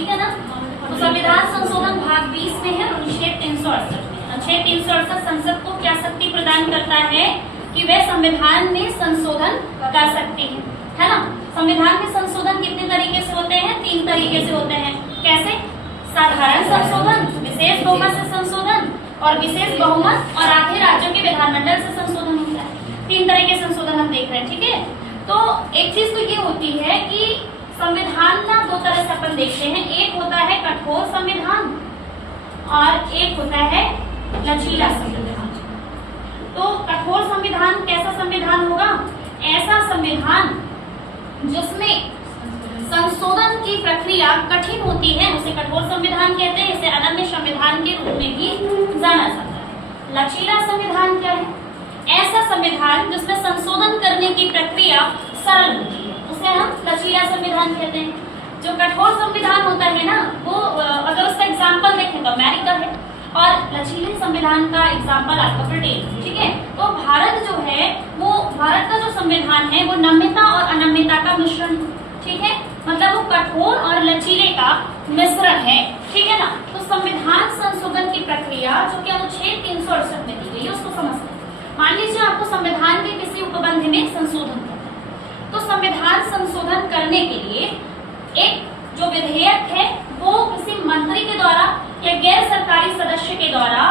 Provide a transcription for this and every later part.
ठीक है ना। तो संविधान संशोधन भाग 20 में है अनुच्छेद 368 में। अनुच्छेद 368 संसद को क्या शक्ति प्रदान करता है कि वे संविधान में संशोधन कर सकती है ना। संविधान में संशोधन कितने तरीके से होते हैं? 3 तरीके से होते हैं। कैसे? साधारण संशोधन, विशेष बहुमत से संशोधन और विशेष बहुमत और आधे राज्यों के विधानमंडल से संशोधन होता है। 3 तरह के संशोधन हम देख रहे हैं, ठीक है। तो एक चीज तो ये होती है कि संविधान ना 2 तरह से अपन देखते हैं, एक होता है कठोर संविधान और एक होता है लचीला संविधान। तो कठोर संविधान कैसा संविधान होगा? ऐसा संविधान जिसमें संशोधन की प्रक्रिया कठिन होती है उसे कठोर संविधान कहते हैं। इसे अनन्य संविधान के रूप में भी जाना जाता है। लचीला संविधान क्या है? ऐसा संविधान जिसमें संशोधन करने की प्रक्रिया सरल होती है उसे हम लचीला संविधान कहते हैं। जो कठोर संविधान होता है ना, वो अगर उसका एग्जाम्पल देखें तो अमेरिका है और लचीले संविधान का एग्जाम्पल आपका ब्रिटेन, ठीक है। तो भारत जो है वो, भारत का जो संविधान है वो नम्यता और अनम्यता का मिश्रण, ठीक है, मतलब वो कठोर और लचीले का मिश्रण है, ठीक है ना। तो संविधान संशोधन की प्रक्रिया जो कि अनुच्छेद 368 में दी गई है उसको समझते हैं। मान लीजिए आपको संविधान के किसी उपबंध में संशोधन करना है, तो संविधान संशोधन करने के लिए एक जो विधेयक है वो किसी मंत्री के द्वारा या गैर सरकारी सदस्य के द्वारा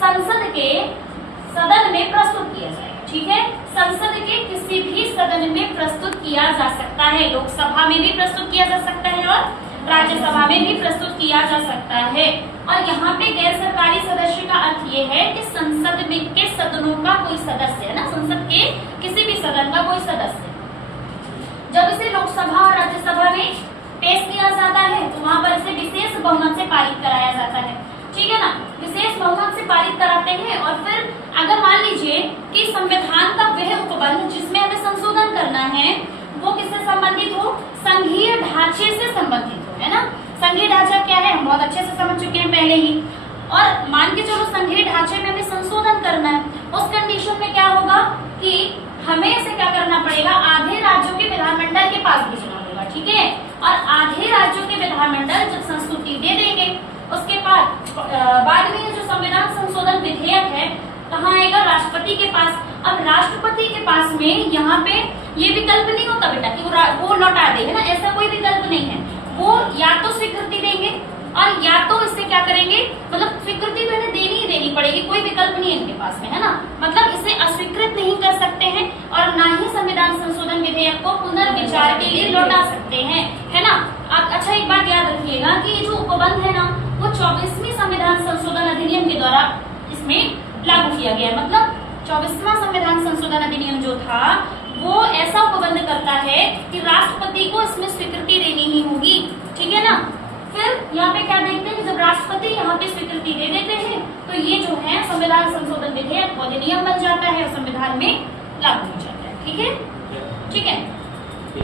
संसद के सदन में प्रस्तुत किया जाएगा, ठीक है। संसद के किसी भी सदन में प्रस्तुत किया जा सकता है, लोकसभा में भी प्रस्तुत किया जा सकता है और राज्यसभा में भी प्रस्तुत किया जा सकता है। और यहाँ पे गैर सरकारी सदस्य का अर्थ ये है कि संसद में के सदनों का कोई सदस्य है ना, संसद के किसी भी सदन का कोई सदस्य जब इसे लोकसभा और राज्यसभा में पेश किया जाता है तो वहां पर इसे विशेष बहुमत से पारित कराया जाता है, ठीक है ना। विशेष बहुमत से पारित कराते हैं और फिर अगर मान लीजिए कि संविधान का वह उपबंध जिसमें हमें संशोधन करना है वो किससे संबंधित हो? संघीय ढांचे से संबंधित हो, है ना। संघीय ढांचा क्या है हम बहुत अच्छे से समझ चुके हैं पहले ही। और मान के चलो संघीय ढांचे में हमें संशोधन करना है, उस कंडीशन में क्या होगा कि हमें इसे क्या करना पड़ेगा? आधे राज्यों के विधानमंडल के पास भेजना होगा, ठीक है। और आधे राज्यों के विधानमंडल जब संस्तुति दे देंगे उसके बाद में जो संविधान संशोधन विधेयक है कहाँ आएगा? राष्ट्रपति के पास। अब राष्ट्रपति के पास में यहाँ पे ये विकल्प नहीं होता बेटा कि वो लौटा दे, है ना, ऐसा कोई विकल्प नहीं है। वो या तो स्वीकृति देंगे और या तो इससे क्या करेंगे, मतलब स्वीकृति तो इन्हें देनी ही देनी पड़ेगी, कोई विकल्प नहीं है इनके पास में, है ना। मतलब इसे अस्वीकृत नहीं कर सकते हैं और ना ही संविधान संशोधन विधेयक को पुनर्विचार के लिए लौटा सकते हैं, है ना। आप अच्छा एक बात याद रखिएगा कि जो उपबंध है ना वो 24वीं संविधान संशोधन अधिनियम के द्वारा इसमें लागू किया गया। मतलब 24वां संविधान संशोधन अधिनियम जो था वो ऐसा उपबंध करता है कि राष्ट्रपति को इसमें स्वीकृति देनी ही होगी, ठीक है ना। फिर यहाँ पे क्या देखते हैं, जब राष्ट्रपति यहाँ पे स्वीकृति दे देते हैं तो ये जो है संविधान संशोधन विधेयक अधिनियम बन जाता है और संविधान में लागू हो जाता है, ठीक है, ठीक है।